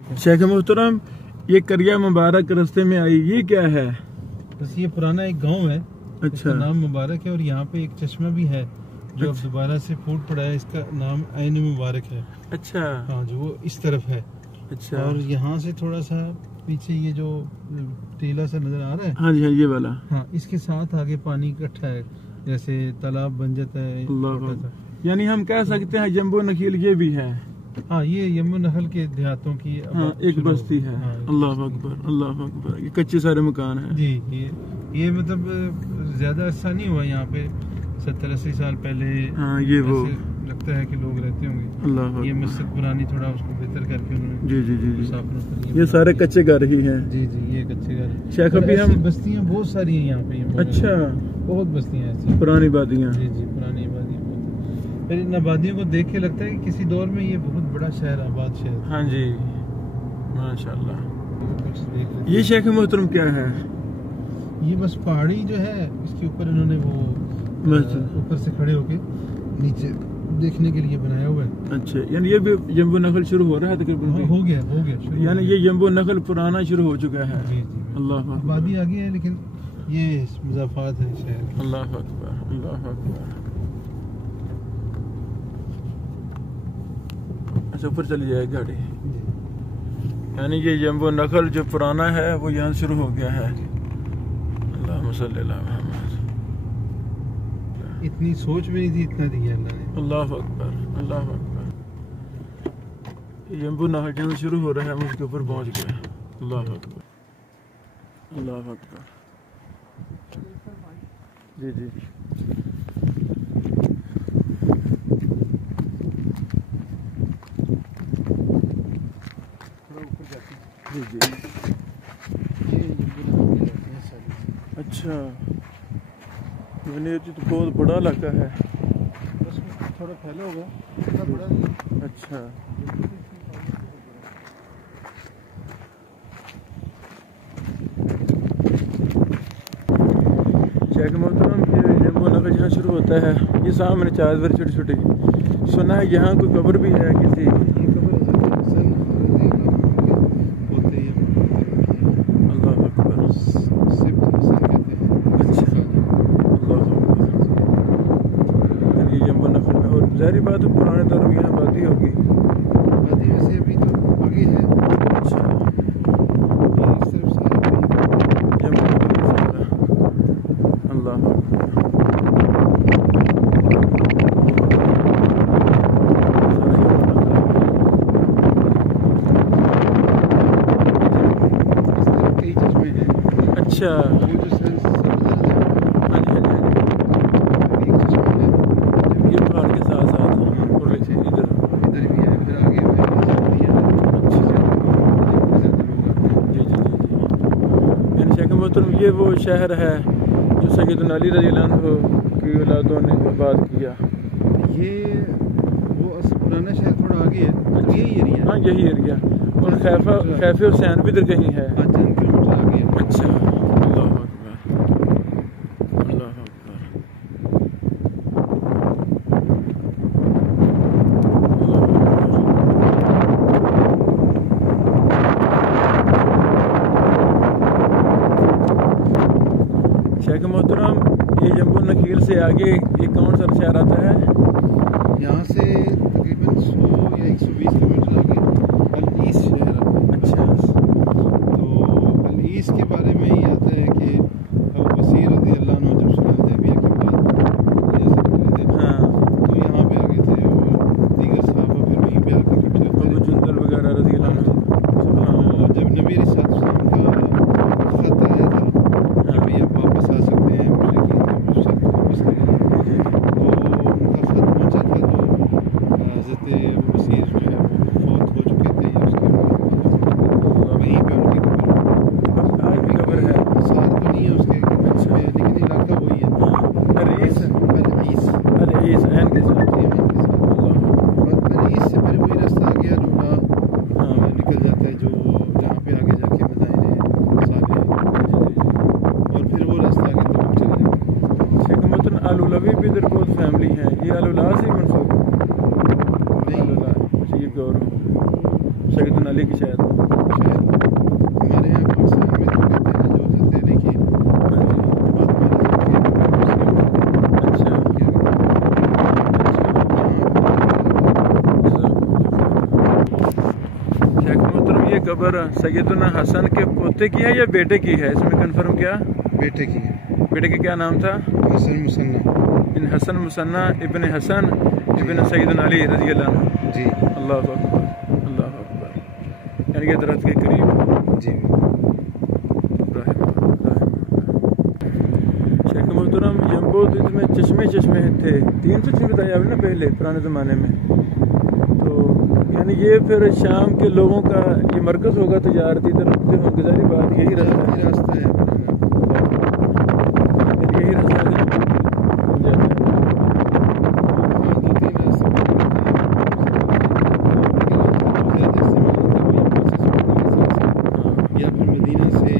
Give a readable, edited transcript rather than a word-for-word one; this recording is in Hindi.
शेख मोहतरम, ये करिया मुबारक रास्ते में आई, ये क्या है? बस ये पुराना एक गांव है। अच्छा, नाम मुबारक है और यहाँ पे एक चश्मा भी है जो अब दोबारा से फूट पड़ा है। इसका नाम ऐन मुबारक है। अच्छा, हाँ, जो वो इस तरफ है। अच्छा, और यहाँ से थोड़ा सा पीछे ये जो टीला सा नजर आ रहा है, हाँ जी, हाँ, ये वाला। हाँ, इसके साथ आगे पानी इकट्ठा है, जैसे तालाब बन जाता है छोटा सा। यानी हम कह सकते हैं जम्बो नखील ये भी है। हाँ, ये यमुन नहल के देहातों की हाँ, एक बस्ती है। हाँ, अल्लाह अकबर, अल्लाह अकबर। ये कच्चे सारे मकान हैं जी। ये मतलब ज्यादा अच्छा नहीं हुआ यहाँ पे, 70-80 साल पहले। हाँ, ये वो लगता है कि लोग रहते होंगे। अल्लाह, ये मस्जिद पुरानी थोड़ा उसको बेहतर करके उन्होंने जी जी जी जी, साफ ये सारे कच्चे घर ही हैं। जी जी, ये कच्चे घर। शेख अभी हम बस्तियाँ बहुत सारी हैं यहाँ पे। अच्छा, बहुत बस्तियाँ ऐसी पुरानी बादियाँ। जी जी, पुरानी आबादियाँ बहुत। फिर इन आबादियों को देख के लगता है कि किसी दौर में ये बहुत बड़ा शहर, आबाद शहर। हाँ जी, माशाल्लाह। कुछ देख लेते ये शेख मोहतरम क्या है? ये बस पहाड़ी जो है, इसके ऊपर इन्होंने वो ऊपर से खड़े होके नीचे देखने के लिए बनाया हुआ है। अच्छा, यानी ये भी जम्बो नखल शुरू हो रहा है तकरीबन? हो गया शुरू। यानी ये जम्बो नखल पुराना शुरू हो चुका है। जी जी, अल्लाह आबादी आगे है लेकिन ये मुज़ाफ़ात है शहर। अल्लाह अकबर, अल्लाह अकबर। अच्छा, ऊपर चली जाएगी गाड़ी। यानी ये जम्बो नखल जो पुराना है वो यहाँ शुरू हो गया है। अल्लाहुम्मा सल्ली अला मुहम्मद। इतनी सोच में नहीं थी, इतना दिया अल्लाह ने। अल्लाह अकबर, अल्लाह अकबर। ये जम्बो नखल जहाँ शुरू हो रहा है हम उसके ऊपर पहुँच गए। अल्लाह अकबर, अल्लाह अकबर। जी जी जी, जी जी। अच्छा, यानी ये तो बहुत बड़ा इलाका है। थोड़ा फैला होगा, इतना बड़ा नहीं। अच्छा, शेख मोहतरम, ये जम्बो नगर जहाँ शुरू होता है, ये सामने चादर छोटी छोटी, सुना है यहाँ कोई कब्र भी है किसी? ज़ाहिर बात है पुराने दौर में यहाँ आबादी होगी। आबादी वैसे अभी तो आगे है। अच्छा, इस तरफ से अल्लाह कई चश्मे हैं। अच्छा, वो जो हाँ जी, हाँ जी, एक चश्मा है, ये पहाड़ के साथ साथ और इधर इधर भी है, फिर आगे जी जी जी जी। यानी शेख मोहतरम, ये वो शहर है जो सैयदना अली रज़ियल्लाहु अन्हु की औलादों ने आबाद किया। ये वो पुराना शहर थोड़ा आगे है, यही एरिया। हाँ, यही एरिया। और खैफे हुसैन भी इधर कहीं है। 5 किलोमीटर आगे है। अच्छा, अल्लाह अकबर, अल्लाह अकबर। शेख मोहतरम, ये जम्बो नखील से आगे ये कौन सा शहर आता है? यहाँ से तकरीबन 100 या 120 किलोमीटर आगे अल ईस्ट शहर आता है। अच्छा, तो अल ईस्ट के बारे में ये आता है कि अबू बसीर रज़ियल्लाहु अन्हु जब सुलह हुदैबिया के बाद जैसे निकले थे, हाँ, तो यहाँ पे आ गए थे और दीगर सहाबा फिर वहीं पे आकर कब्जा अबू करते जुंदल वगैरह रज़ियल्लाहु अन्हु। सुभान अल्लाह। जब नबी अलैहिस्सलाम का खत आया था कि भाई अब वापस आ सकते हैं, मुशरिकीन शर्त वापस ले गए, तो उनका खत पहुँचा था, तो हज़रत अबू बसीर जो है वो दुनाली की शायद। हमारे यहाँ पाकिस्तान में तो कहते हैं जो हतेली की हाँ जी। अच्छा शेख मोहतरम, ये कब्र सैयदना हसन के पोते की है या बेटे की है, इसमें कंफर्म क्या? बेटे की है। बेटे का क्या नाम था? हसन मुसन्ना। इन हसन मुसन्ना इब्न हसन इब्न सैयदना अली रज़ी अल्लाह अन्हु। जी। अल्लाह अकबर, अल्लाह अकबर। यानी ये दरख्त के करीब। जी। शेख मोहतरम, यम्बो में चश्मे चश्मे थे, 3 चश्मे बताए आपने ना पहले पुराने ज़माने में, तो यानी ये फिर शाम के लोगों का ये मरकज़ होगा तजारती, तरफ से होगी, ज़ाहिर बात यही रास्ता है। यही रास्ता है पुराना। यही रास्ता है बन जाता है। हाँ, 2-3 रास्ते बने होते हैं। या फिर मदीना से